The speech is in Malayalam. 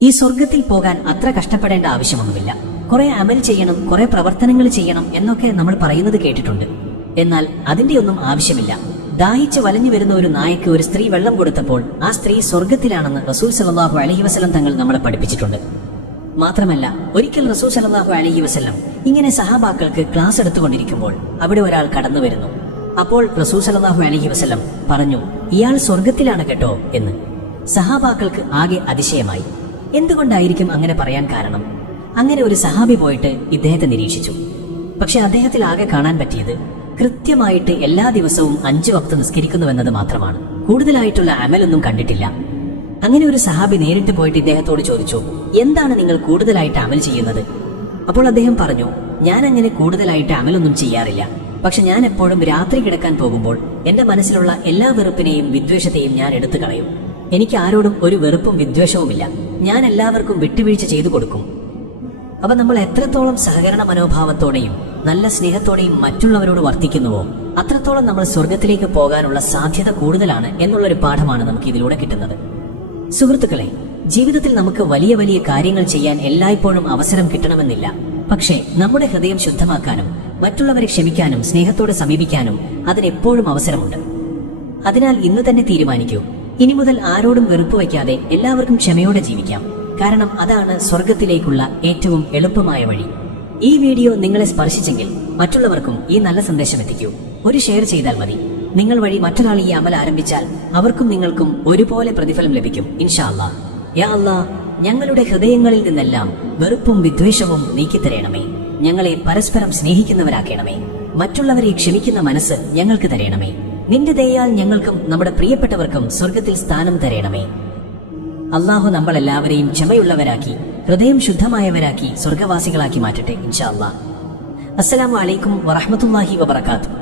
ഈ സ്വർഗത്തിൽ പോകാൻ അത്ര കഷ്ടപ്പെടേണ്ട ആവശ്യമൊന്നുമില്ല. കുറെ അമൽ ചെയ്യണം കുറെ പ്രവർത്തനങ്ങൾ ചെയ്യണം എന്നൊക്കെ നമ്മൾ പറയുന്നത് കേട്ടിട്ടുണ്ട്. എന്നാൽ അതിന്റെ ഒന്നും ആവശ്യമില്ല. ദാഹിച്ച് വലഞ്ഞു വരുന്ന ഒരു നായക്ക് ഒരു സ്ത്രീ വെള്ളം കൊടുത്തപ്പോൾ ആ സ്ത്രീ സ്വർഗത്തിലാണെന്ന് റസൂൽ സലാഹു അലഹി വസ്ലം തങ്ങൾ നമ്മളെ പഠിപ്പിച്ചിട്ടുണ്ട്. മാത്രമല്ല ഒരിക്കൽ റസൂൽ സലാഹു അലഹി വസ്ലം ഇങ്ങനെ സഹാബാക്കൾക്ക് ക്ലാസ് എടുത്തുകൊണ്ടിരിക്കുമ്പോൾ അവിടെ ഒരാൾ കടന്നു വരുന്നു. അപ്പോൾ റസൂൽ സലാഹു അലഹി വസ്ലം പറഞ്ഞു ഇയാൾ സ്വർഗത്തിലാണ് കേട്ടോ എന്ന്. സഹാബാക്കൾക്ക് ആകെ അതിശയമായി. എന്തുകൊണ്ടായിരിക്കും അങ്ങനെ പറയാൻ കാരണം? അങ്ങനെ ഒരു സഹാബി പോയിട്ട് ഇദ്ദേഹത്തെ നിരീക്ഷിച്ചു. പക്ഷെ അദ്ദേഹത്തിൽ ആകെ കാണാൻ പറ്റിയത് കൃത്യമായിട്ട് എല്ലാ ദിവസവും അഞ്ചു വക്ത് നിസ്കരിക്കുന്നുവെന്നത് മാത്രമാണ്. കൂടുതലായിട്ടുള്ള അമലൊന്നും കണ്ടിട്ടില്ല. അങ്ങനെ ഒരു സഹാബി നേരിട്ട് പോയിട്ട് ഇദ്ദേഹത്തോട് ചോദിച്ചു എന്താണ് നിങ്ങൾ കൂടുതലായിട്ട് അമൽ ചെയ്യുന്നത്? അപ്പോൾ അദ്ദേഹം പറഞ്ഞു ഞാൻ അങ്ങനെ കൂടുതലായിട്ട് അമലൊന്നും ചെയ്യാറില്ല. പക്ഷെ ഞാൻ എപ്പോഴും രാത്രി കിടക്കാൻ പോകുമ്പോൾ എന്റെ മനസ്സിലുള്ള എല്ലാ വെറുപ്പിനെയും വിദ്വേഷത്തെയും ഞാൻ എടുത്തു കളയും. എനിക്ക് ആരോടും ഒരു വെറുപ്പും വിദ്വേഷവുമില്ല. ഞാൻ എല്ലാവർക്കും വിട്ടുവീഴ്ച ചെയ്തു കൊടുക്കും. അപ്പൊ നമ്മൾ എത്രത്തോളം സഹകരണ മനോഭാവത്തോടെയും നല്ല സ്നേഹത്തോടെയും മറ്റുള്ളവരോട് വർത്തിക്കുന്നുവോ അത്രത്തോളം നമ്മൾ സ്വർഗത്തിലേക്ക് പോകാനുള്ള സാധ്യത കൂടുതലാണ് എന്നുള്ളൊരു പാഠമാണ് നമുക്ക് ഇതിലൂടെ കിട്ടുന്നത്. സുഹൃത്തുക്കളെ ജീവിതത്തിൽ നമുക്ക് വലിയ വലിയ കാര്യങ്ങൾ ചെയ്യാൻ എല്ലായ്പ്പോഴും അവസരം കിട്ടണമെന്നില്ല. പക്ഷേ നമ്മുടെ ഹൃദയം ശുദ്ധമാക്കാനും മറ്റുള്ളവരെ ക്ഷമിക്കാനും സ്നേഹത്തോടെ സമീപിക്കാനും അതിനെപ്പോഴും അവസരമുണ്ട്. അതിനാൽ ഇന്ന് തന്നെ തീരുമാനിക്കൂ. ഇനി മുതൽ ആരോടും വെറുപ്പ് വയ്ക്കാതെ എല്ലാവർക്കും ക്ഷമയോടെ ജീവിക്കാം. കാരണം അതാണ് സ്വർഗത്തിലേക്കുള്ള ഏറ്റവും എളുപ്പമായ വഴി. ഈ വീഡിയോ നിങ്ങളെ സ്പർശിച്ചെങ്കിൽ മറ്റുള്ളവർക്കും ഈ നല്ല സന്ദേശം എത്തിക്കൂ. ഒരു ഷെയർ ചെയ്താൽ മതി. നിങ്ങൾ വഴി മറ്റൊരാൾ ഈ അമൽ ആരംഭിച്ചാൽ അവർക്കും നിങ്ങൾക്കും ഒരുപോലെ പ്രതിഫലം ലഭിക്കും. ഇൻഷാ യാ അല്ലാ ഞങ്ങളുടെ ഹൃദയങ്ങളിൽ നിന്നെല്ലാം വെറുപ്പും വിദ്വേഷവും നീക്കിത്തരയണമേ ഞങ്ങളെ പരസ്പരം സ്നേഹിക്കുന്നവരാക്കണമേ. മറ്റുള്ളവരെ ക്ഷമിക്കുന്ന മനസ്സ് ഞങ്ങൾക്ക് തരയണമേ നിന്റെ ദയാൽ ഞങ്ങൾക്കും നമ്മുടെ പ്രിയപ്പെട്ടവർക്കും സ്വർഗത്തിൽ സ്ഥാനം തരണമേ. അള്ളാഹു നമ്മളെല്ലാവരെയും ക്ഷമയുള്ളവരാക്കി ഹൃദയം ശുദ്ധമായവരാക്കി സ്വർഗവാസികളാക്കി മാറ്റട്ടെ ഇൻഷാ അല്ലാ അസ്സലാമു വറഹമത്തല്ലാഹി വബറകാതുഹു.